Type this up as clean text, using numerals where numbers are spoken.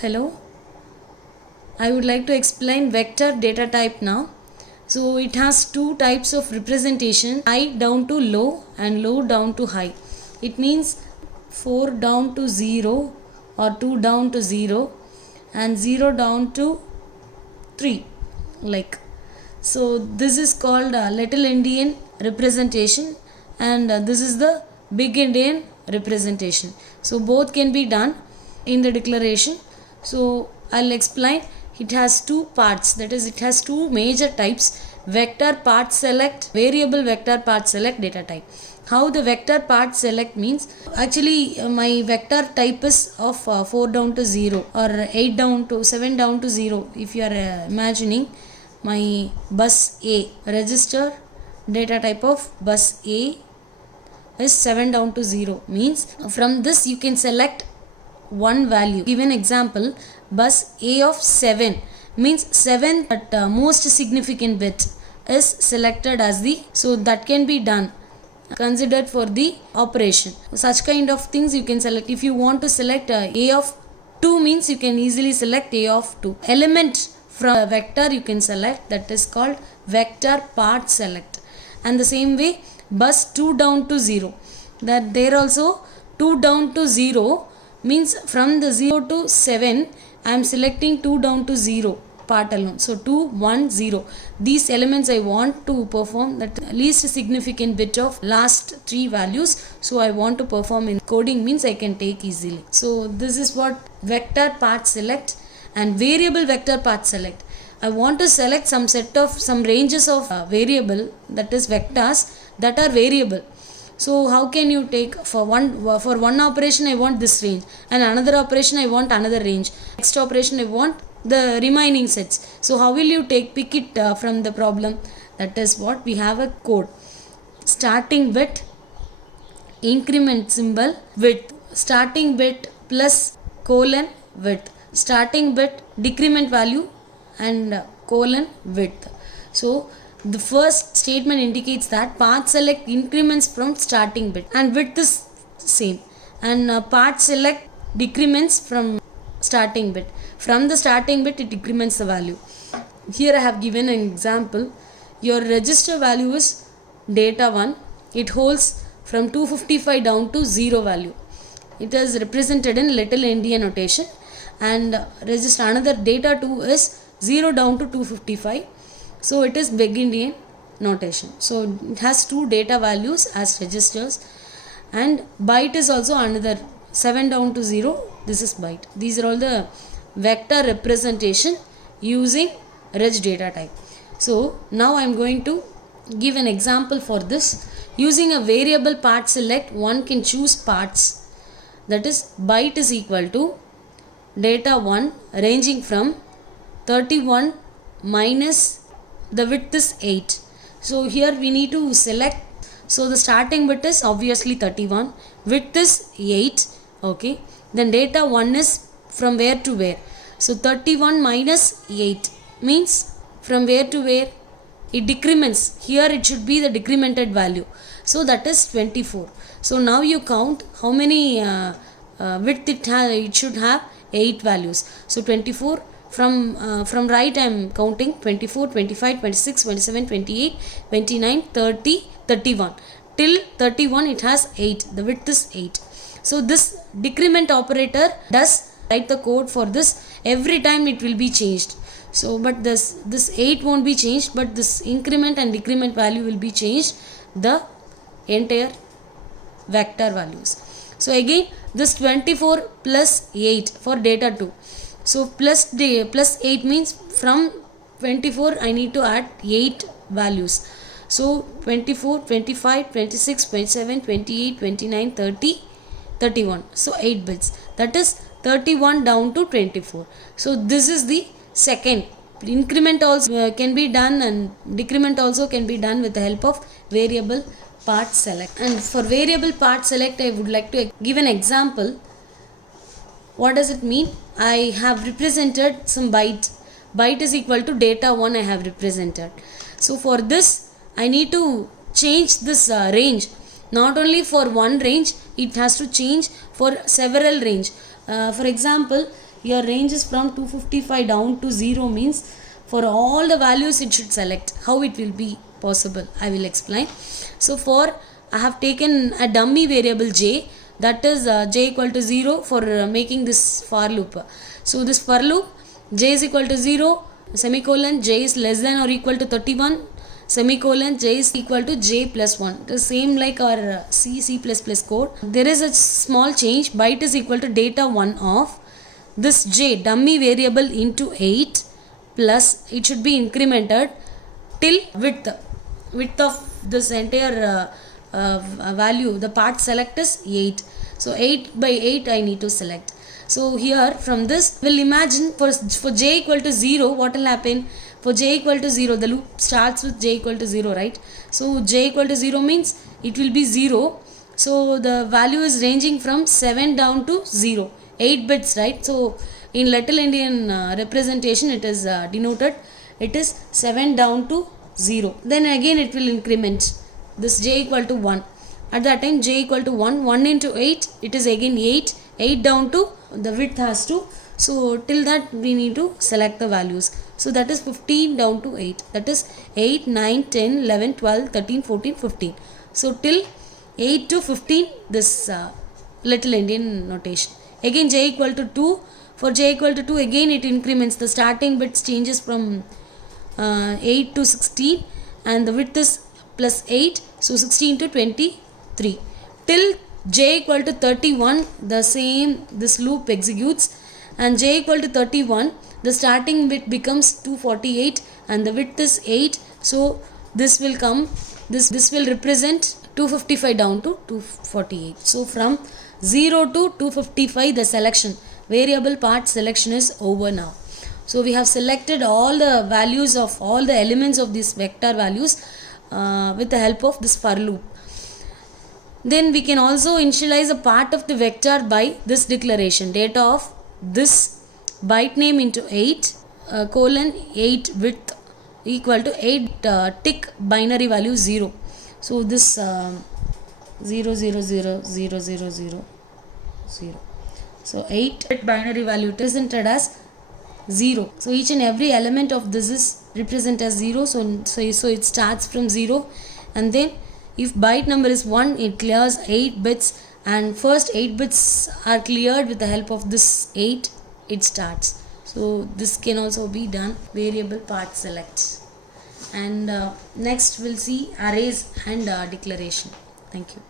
Hello, I would like to explain vector data type now. So it has two types of representation, high down to low and low down to high. It means 4 down to 0 or 2 down to 0 and 0 down to 3 like. So this is called little Indian representation and this is the big Indian representation. So both can be done in the declaration. So I'll explain. It has two parts, that is it has two major types: vector part select, variable vector part select data type. How the vector part select means, actually my vector type is of 4 down to 0 or 8 down to 7 down to 0. If you are imagining my bus A, register data type of bus A is 7 down to 0, means from this you can select one value. Give an example, bus A of 7 means 7 at most significant bit is selected as the, so that can be done, considered for the operation. Such kind of things you can select. If you want to select A of 2 means you can easily select A of 2. Element from a vector you can select, that is called vector part select. And the same way bus 2 down to 0, that there also 2 down to 0 means from the 0 to 7 I am selecting 2 down to 0 part alone. So 2, 1, 0. These elements I want to perform that least significant bit of last 3 values. So I want to perform in coding means I can take easily. So this is what vector part select and variable vector part select. I want to select some set of some ranges of variable, that is vectors that are variable. So how can you take for one operation I want this range, and another operation I want another range, next operation I want the remaining sets. So how will you pick it from the problem? That is what we have a code. Starting bit, increment symbol, width, starting bit plus colon width, starting bit decrement value and colon width. So the first statement indicates that part select increments from starting bit and width is same, and part select decrements from starting bit. From the starting bit it decrements the value. Here I have given an example. Your register value is data 1. It holds from 255 down to 0 value. It is represented in little Indian notation, and register another data 2 is 0 down to 255. So it is big Indian notation. So it has two data values as registers, and byte is also another 7 down to 0. This is byte. These are all the vector representation using reg data type. So now I am going to give an example for this. Using a variable part select, one can choose parts, that is byte is equal to data 1 ranging from 31 minus the width is 8. So here we need to select. So the starting bit is obviously 31, width is 8. Okay, then data 1 is from where to where. So 31 minus 8 means from where to where it decrements. Here it should be the decremented value. So that is 24. So now you count how many width it should have 8 values. So 24. From right I am counting 24, 25, 26, 27, 28, 29, 30, 31. Till 31 it has 8. The width is 8. So this decrement operator does write the code for this. Every time it will be changed. So but this 8 won't be changed, but this increment and decrement value will be changed, the entire vector values. So again this 24 plus 8 for data 2. So plus 8 means from 24 I need to add 8 values. So 24, 25, 26, 27, 28, 29, 30, 31. So 8 bits. That is 31 down to 24. So this is the second. Increment also can be done, and decrement also can be done with the help of variable part select. And for variable part select I would like to give an example. What does it mean? I have represented some byte. Byte is equal to data 1 I have represented. So for this I need to change this range. Not only for one range, it has to change for several range. For example, Your range is from 255 down to 0 means for all the values it should select. How it will be possible, I will explain. So for I have taken a dummy variable j, that is j equal to 0 for making this for loop. So this for loop, j is equal to 0 semicolon, j is less than or equal to 31 semicolon, j is equal to j plus 1. The same like our C++ code. There is a small change. Byte is equal to data 1 of this j dummy variable into 8 plus it should be incremented till width of this entire value. The part select is 8. So 8 by 8 I need to select. So here from this we'll imagine for j equal to 0 what will happen. For j equal to 0 the loop starts with j equal to 0, right? So j equal to 0 means it will be 0. So the value is ranging from 7 down to 0, 8 bits, right? So in Little Endian representation it is denoted, it is 7 down to 0. Then again it will increment this j equal to 1. At that time j equal to 1, 1 into 8 it is again 8, 8 down to the width has to, so till that we need to select the values. So that is 15 down to 8, that is 8, 9, 10, 11, 12, 13, 14, 15. So till 8 to 15 this Little Endian notation. Again j equal to 2, for j equal to 2 again it increments, the starting bits changes from 8 to 16 and the width is plus 8, so 16 to 23 till j equal to 31. The same this loop executes and j equal to 31 the starting bit becomes 248 and the width is 8, so this will come, this will represent 255 down to 248. So from 0 to 255 the selection, variable part selection is over now. So we have selected all the values of all the elements of these vector values with the help of this for loop. Then we can also initialize a part of the vector by this declaration, data of this byte name into 8 colon 8 width equal to 8 tick binary value 0. So this 0 0 0 0 0 0 0 0. So 8 bit binary value presented as 0. So each and every element of this is represented as 0. So it starts from 0 and then if byte number is 1 it clears 8 bits and first 8 bits are cleared with the help of this 8 it starts. So this can also be done variable part select. And next we'll see arrays and declaration. Thank you.